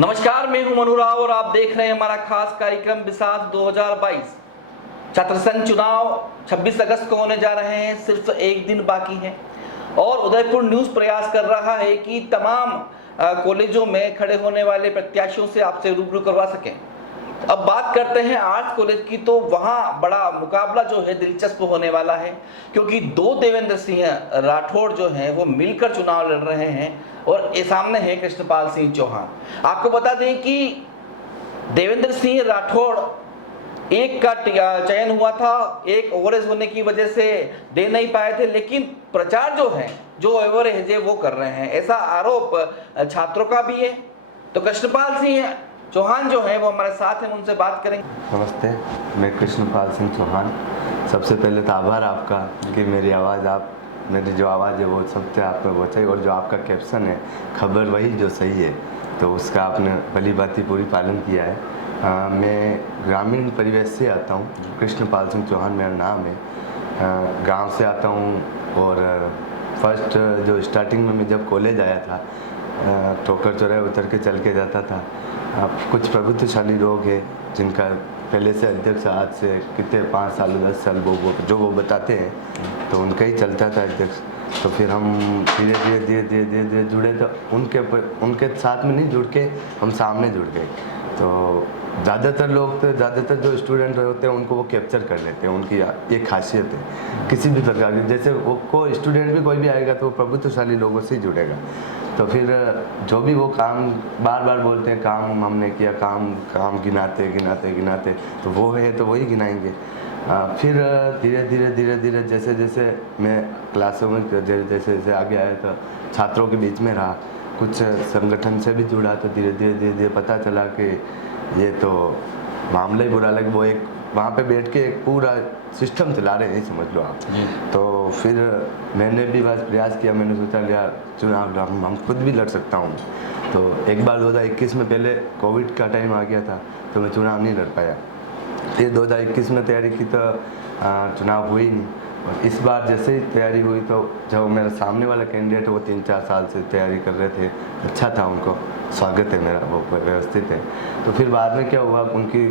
नमस्कार, मैं हूं मनु राव और आप देख रहे हैं हमारा खास कार्यक्रम विसाख 2022। छात्र संघ चुनाव 26 अगस्त को होने जा रहे हैं, सिर्फ एक दिन बाकी है और उदयपुर न्यूज प्रयास कर रहा है कि तमाम कॉलेजों में खड़े होने वाले प्रत्याशियों से आपसे रूबरू करवा सकें। अब बात करते हैं आर्ट्स कॉलेज की, तो वहां बड़ा मुकाबला जो है दिलचस्प होने वाला है, क्योंकि दो देवेंद्र सिंह राठौड़ जो हैं वो मिलकर चुनाव लड़ रहे हैं और ये सामने है कृष्णपाल सिंह चौहान। आपको बता दें कि देवेंद्र सिंह राठौड़ एक का चयन हुआ था, एक ओवरेज होने की वजह से दे नहीं पाए थे, लेकिन प्रचार जो है जो एवरेज है वो कर रहे हैं, ऐसा आरोप छात्रों का भी है। तो कृष्णपाल सिंह चौहान जो है वो हमारे साथ हैं, उनसे बात करेंगे। नमस्ते, मैं कृष्णपाल सिंह चौहान। सबसे पहले तो आभार आपका कि मेरी जो आवाज़ है वो सबसे आप में पहुँचाई, और जो आपका कैप्शन है खबर वही जो सही है, तो उसका आपने भली भांति पूरी पालन किया है। मैं ग्रामीण परिवेश से आता हूँ, कृष्णपाल सिंह चौहान मेरा नाम है। गांव से आता हूँ और फर्स्ट जो स्टार्टिंग में मैं जब कॉलेज आया था, ठोकर चौराहे उतर के चल के जाता था। कुछ प्रभुत्वशाली लोग हैं जिनका पहले से अध्यक्ष, आज से कितने 5 साल 10 साल वो बताते हैं, तो उनका ही चलता था अध्यक्ष। तो फिर हम धीरे धीरे जुड़े, तो उनके साथ में नहीं जुड़ के हम सामने जुड़ गए। तो ज़्यादातर जो स्टूडेंट होते हैं उनको वो कैप्चर कर लेते हैं, उनकी एक खासियत है किसी भी प्रकार की। जैसे वो स्टूडेंट भी कोई भी आएगा तो वो प्रभुत्वशाली लोगों से ही जुड़ेगा। तो फिर जो भी वो काम बार बार बोलते हैं, काम हमने किया, काम गिनाते, तो वो है तो वही गिनाएंगे। फिर धीरे धीरे जैसे मैं क्लासों में जैसे आगे आया, तो छात्रों के बीच में रहा, कुछ संगठन से भी जुड़ा, तो धीरे धीरे पता चला कि ये तो मामला ही बुरा लगे। वो एक वहाँ पे बैठ के एक पूरा सिस्टम चला रहे हैं, समझ लो आप। तो फिर मैंने भी बस प्रयास किया, मैंने सोचा यार चुनाव हम खुद भी लड़ सकता हूँ। तो एक बार 2021 में पहले कोविड का टाइम आ गया था, तो मैं चुनाव नहीं लड़ पाया। फिर 2021 में तैयारी की तो चुनाव हुई नहीं, और इस बार जैसे ही तैयारी हुई तो जो मेरा सामने वाला कैंडिडेट वो 3-4 साल से तैयारी कर रहे थे, अच्छा था, उनको स्वागत है मेरा, वो व्यवस्थित है। तो फिर बाद में क्या हुआ, उनकी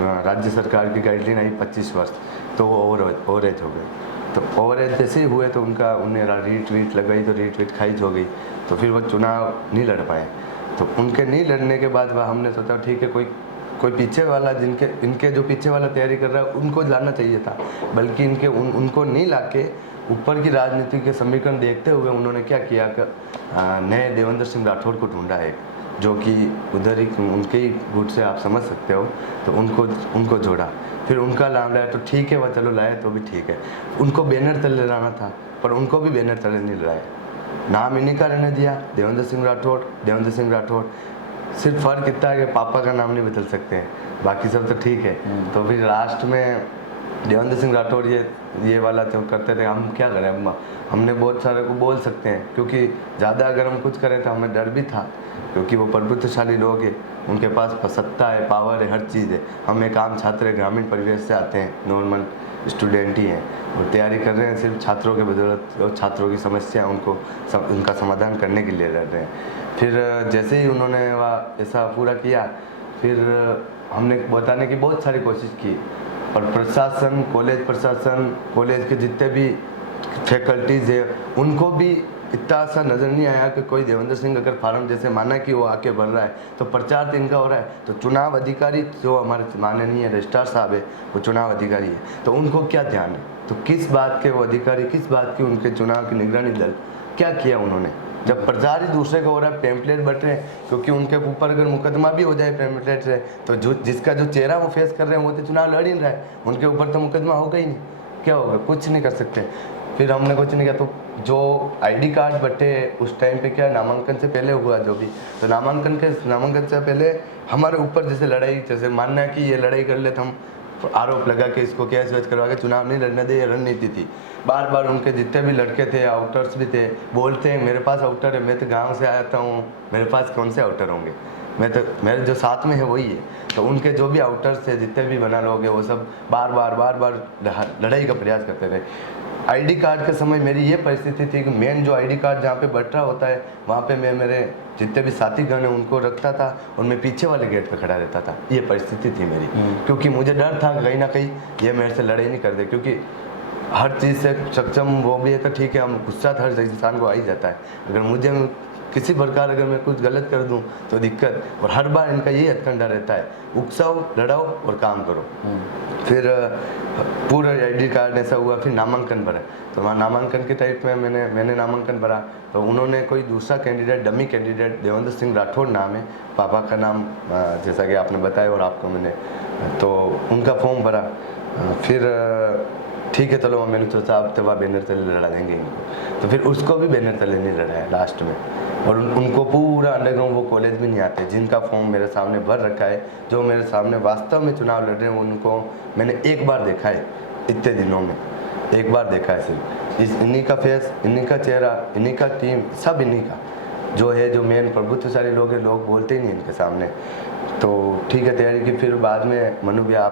राज्य सरकार की गाइडलाइन आई 25 वर्ष, तो वो ओवरेज हो गए। तो ओवरेज जैसे ही हुए तो उन्हें रीट्वीट लगाई, तो रीट्वीट खारिज हो गई, तो फिर वो चुनाव नहीं लड़ पाए। तो उनके नहीं लड़ने के बाद हमने सोचा ठीक है, कोई पीछे वाला इनके जो पीछे वाला तैयारी कर रहा है उनको लाना चाहिए था, बल्कि उनको नहीं लाके ऊपर की राजनीति के समीकरण देखते हुए उन्होंने क्या किया कि नए देवेंद्र सिंह राठौड़ को ढूंढा है, जो कि उधर ही उनके ही गुट से आप समझ सकते हो, तो उनको जोड़ा। फिर उनका नाम लाया तो ठीक है, वह चलो लाया तो भी ठीक है। उनको बैनर तले लाना था, पर उनको भी बैनर तले नहीं लाया, नाम इन्हीं का रहने दिया, देवेंद्र सिंह राठौड़। सिर्फ फर्क इतना है कि पापा का नाम नहीं बदल सकते हैं, बाकी सब तो ठीक है। तो फिर लास्ट में देवेंद्र सिंह राठौड़ ये वाला तो करते थे, हम क्या करें, हमने बहुत सारे को बोल सकते हैं, क्योंकि ज़्यादा अगर हम कुछ करें तो हमें डर भी था, क्योंकि वो प्रभुत्वशाली लोग हैं, उनके पास सत्ता है, पावर है, हर चीज़ है। हम एक आम छात्र है, ग्रामीण परिवेश से आते हैं, नॉर्मल स्टूडेंट ही हैं, और तैयारी कर रहे हैं सिर्फ छात्रों के बदौलत, और छात्रों की समस्या उनका समाधान करने के लिए लड़ रहे हैं। फिर जैसे ही उन्होंने वह ऐसा पूरा किया, फिर हमने बताने की बहुत सारी कोशिश की, और प्रशासन, कॉलेज के जितने भी फैकल्टीज़ है, उनको भी इतना सा नज़र नहीं आया कि कोई देवेंद्र सिंह अगर फार्म जैसे माना कि वो आके भर रहा है, तो प्रचार तो इनका हो रहा है, तो चुनाव अधिकारी जो हमारे माननीय रजिस्ट्रार साहब है, वो चुनाव अधिकारी है, तो उनको क्या ध्यान है, तो किस बात के वो अधिकारी, किस बात की उनके चुनाव की निगरानी दल क्या किया उन्होंने, जब प्रचार ही दूसरे का हो रहा है, पैम्पलेट बट रहे हैं, क्योंकि उनके ऊपर अगर मुकदमा भी हो जाए पैम्पलेट से, तो जिसका जो चेहरा वो फेस कर रहे हैं वो तो चुनाव लड़ ही नहीं रहा है, उनके ऊपर तो मुकदमा होगा ही नहीं, क्या होगा, कुछ नहीं कर सकते। फिर हमने कुछ नहीं किया, तो जो आईडी कार्ड बटे उस टाइम पे क्या नामांकन से पहले हुआ जो भी, तो नामांकन से पहले हमारे ऊपर जैसे लड़ाई, जैसे मानना है कि ये लड़ाई कर ले, तो हम आरोप लगा के इसको केस वेस करवा के चुनाव नहीं लड़ने दे, ये रणनीति थी। बार बार उनके जितने भी लड़के थे, आउटर्स भी थे, बोलते हैं मेरे पास आउटर है, मैं तो गाँव से आता हूँ, मेरे पास कौन से आउटर होंगे, मेरे जो साथ में है वही है। तो उनके जो भी आउटर्स थे, जितने भी बना लोग हैं, वो सब बार बार लड़ाई का प्रयास करते थे। आईडी कार्ड के समय मेरी ये परिस्थिति थी कि मेन जो आईडी कार्ड जहाँ पे बट रहा होता है वहाँ पे मैं मेरे जितने भी साथी गण हैं उनको रखता था और मैं पीछे वाले गेट पे खड़ा रहता था। ये परिस्थिति थी मेरी, क्योंकि मुझे डर था कहीं ना कहीं ये मेरे से लड़ाई नहीं कर दे, क्योंकि हर चीज़ से सक्षम वो भी है तो ठीक है, हम गुस्सा तो हर इंसान को आ ही जाता है। अगर मुझे किसी प्रकार अगर मैं कुछ गलत कर दूं तो दिक्कत, और हर बार इनका यही हथकंडा रहता है, उकसाओ, लड़ाओ और काम करो। फिर पूरा आईडी कार्ड ऐसा हुआ, फिर नामांकन भरा। तो वहाँ नामांकन के टाइप में मैंने नामांकन भरा, तो उन्होंने कोई दूसरा candidate, dummy candidate Devendra Singh Rathore नाम है, पापा का नाम जैसा कि आपने बताया और आपको मैंने, तो उनका फॉर्म भरा। फिर ठीक है चलो मैंने सोचा अब तो वहाँ बैनर तले लड़ा देंगे इनको, तो फिर उसको भी बैनर तले नहीं लड़ाया लास्ट में। और उनको पूरा अंडरग्राउंड वो कॉलेज भी नहीं आते जिनका फॉर्म मेरे सामने भर रखा है, जो मेरे सामने वास्तव में चुनाव लड़ रहे हैं, उनको मैंने एक बार देखा है इतने दिनों में, एक बार देखा है सिर्फ। इन्हीं का फेस, इन्हीं का चेहरा, इन्हीं का टीम, सब इन्हीं का जो है, जो मेन प्रभुत्वशाली लोग हैं, लोग बोलते ही नहीं इनके सामने। तो ठीक है तैयारी की। फिर बाद में मनु भैया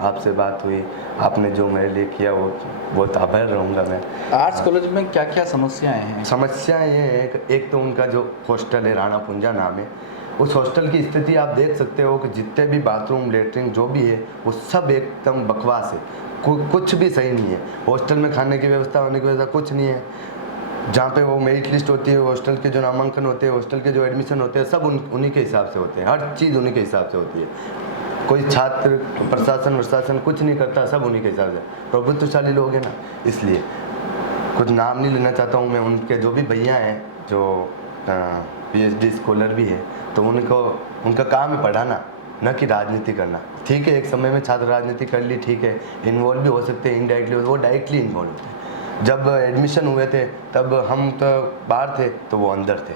आपसे बात हुई, आपने जो मेरे लिए किया वो बहुत आभार रहूँगा मैं। आर्ट्स कॉलेज में क्या क्या समस्याएं हैं? समस्याएं ये है कि एक तो उनका जो हॉस्टल है, राणा पुंजा नाम है, उस हॉस्टल की स्थिति आप देख सकते हो कि जितने भी बाथरूम, लेटरिन जो भी है वो सब एकदम बकवास है, कुछ भी सही नहीं है। हॉस्टल में खाने की व्यवस्था, होने की व्यवस्था कुछ नहीं है। जहाँ पे वो मेरिट लिस्ट होती है, हॉस्टल के जो नामांकन होते हैं, हॉस्टल के जो एडमिशन होते हैं, सब उन्हीं के हिसाब से होते हैं, हर चीज़ उन्हीं के हिसाब से होती है। कोई छात्र प्रशासन कुछ नहीं करता, सब उन्हीं के हिसाब से। प्रभुत्वशाली लोग हैं ना, इसलिए कुछ नाम नहीं लेना चाहता हूँ मैं। उनके जो भी भैया हैं जो PhD स्कॉलर भी है, तो उनका काम है पढ़ाना, न कि राजनीति करना। ठीक है, एक समय में छात्र राजनीति कर ली, ठीक है, इन्वॉल्व भी हो सकते हैं इनडायरेक्टली, वो डायरेक्टली इन्वॉल्व होते हैं। जब एडमिशन हुए थे तब हम तो बाहर थे, तो वो अंदर थे।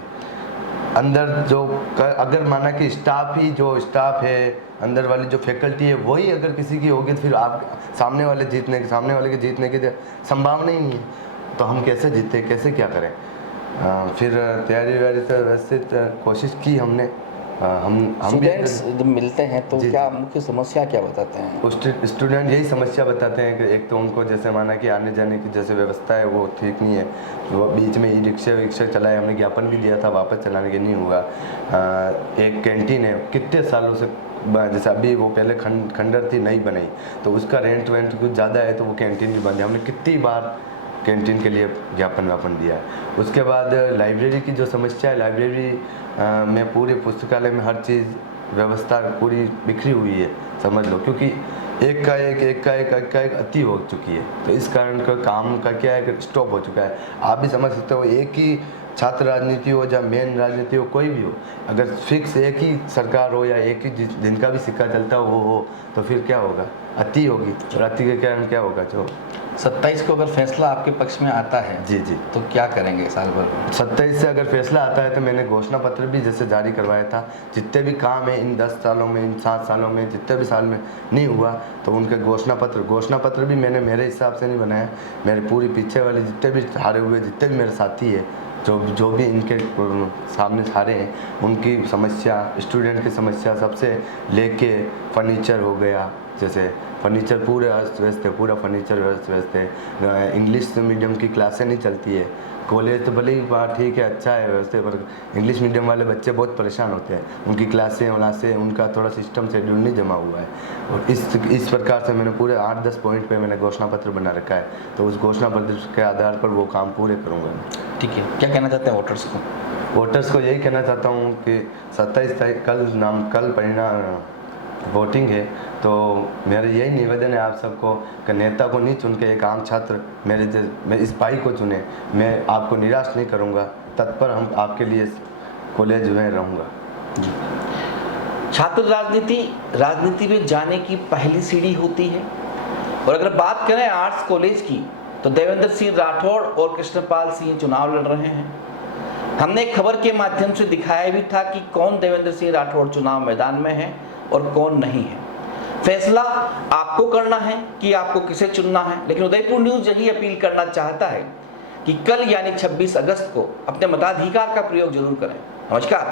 अंदर जो अगर माना कि स्टाफ है, अंदर वाली जो फैकल्टी है वही अगर किसी की होगी, तो फिर आप सामने वाले के जीतने की संभावना ही नहीं है, तो हम कैसे जीते, कैसे क्या करें। फिर तैयारी तो वैसे कोशिश की हमने। हम स्टूडेंट्स जब मिलते हैं तो क्या मुख्य समस्या क्या बताते हैं? स्टूडेंट यही समस्या बताते हैं कि एक तो उनको जैसे माना कि आने जाने की जैसे व्यवस्था है वो ठीक नहीं है। वो बीच में ई रिक्शा चलाए, हमने ज्ञापन भी दिया था, वापस चलाने के नहीं हुआ। एक कैंटीन है कितने सालों से, जैसे अभी वो पहले खंडर थी नहीं बनाई, तो उसका रेंट कुछ ज़्यादा है, तो वो कैंटीन भी बंद है। हमने कितनी बार कैंटीन के लिए ज्ञापन दिया है। उसके बाद लाइब्रेरी की जो समस्या है, लाइब्रेरी में पूरे पुस्तकालय में हर चीज़ व्यवस्था पूरी बिखरी हुई है, समझ लो, क्योंकि एक का एक अति हो चुकी है। तो इस कारण का काम का क्या है कि स्टॉप हो चुका है। आप भी समझ सकते हो, एक ही छात्र राजनीति हो या मेन राजनीति हो, कोई भी हो, अगर फिक्स एक ही सरकार हो या एक ही जिनका भी सिक्का चलता हो, तो फिर क्या होगा, अति होगी। और अति के कारण क्या होगा, जो 27 को अगर फैसला आपके पक्ष में आता है जी तो क्या करेंगे साल भर में? 27 से अगर फैसला आता है तो मैंने घोषणा पत्र भी जैसे जारी करवाया था, जितने भी काम है इन 10 सालों में, इन 7 सालों में, जितने भी साल में नहीं हुआ, तो उनके घोषणा पत्र भी मैंने मेरे हिसाब से नहीं बनाया। मेरे पूरी पीछे वाले जितने भी हारे हुए, जितने भी मेरे साथी है, जो भी इनके सामने हारे हैं, उनकी समस्या, स्टूडेंट की समस्या सबसे लेके फर्नीचर हो गया, जैसे फर्नीचर पूरे अस्त व्यस्त है, पूरा फर्नीचर व्यस्त है। इंग्लिश मीडियम की क्लासें नहीं चलती है। कॉलेज तो भले ही बात ठीक है, अच्छा है व्यवस्था, पर इंग्लिश मीडियम वाले बच्चे बहुत परेशान होते हैं। उनकी क्लासें उनका थोड़ा सिस्टम शेड्यूल नहीं जमा हुआ है। और इस प्रकार से मैंने पूरे 8-10 पॉइंट पे मैंने घोषणा पत्र बना रखा है, तो उस घोषणा पत्र के आधार पर वो काम पूरे करूँगा। ठीक है, क्या कहना चाहते हैं वोटर्स को यही कहना चाहता हूँ कि 27 तारीख कल परिणाम वोटिंग है, तो मेरा यही निवेदन है आप सबको कि नेता को नहीं चुन के एक आम छात्र मैं इस भाई को चुने। मैं आपको निराश नहीं करूँगा, तत्पर हम आपके लिए कॉलेज में रहूँगा। छात्र राजनीति में जाने की पहली सीढ़ी होती है। और अगर बात करें आर्ट्स कॉलेज की, तो देवेंद्र सिंह राठौड़ और कृष्णपाल सिंह चुनाव लड़ रहे हैं। हमने एक खबर के माध्यम से दिखाया भी था कि कौन देवेंद्र सिंह राठौड़ चुनाव मैदान में है और कौन नहीं है। फैसला आपको करना है कि आपको किसे चुनना है, लेकिन उदयपुर न्यूज यही अपील करना चाहता है कि कल यानी 26 अगस्त को अपने मताधिकार का प्रयोग जरूर करें। नमस्कार।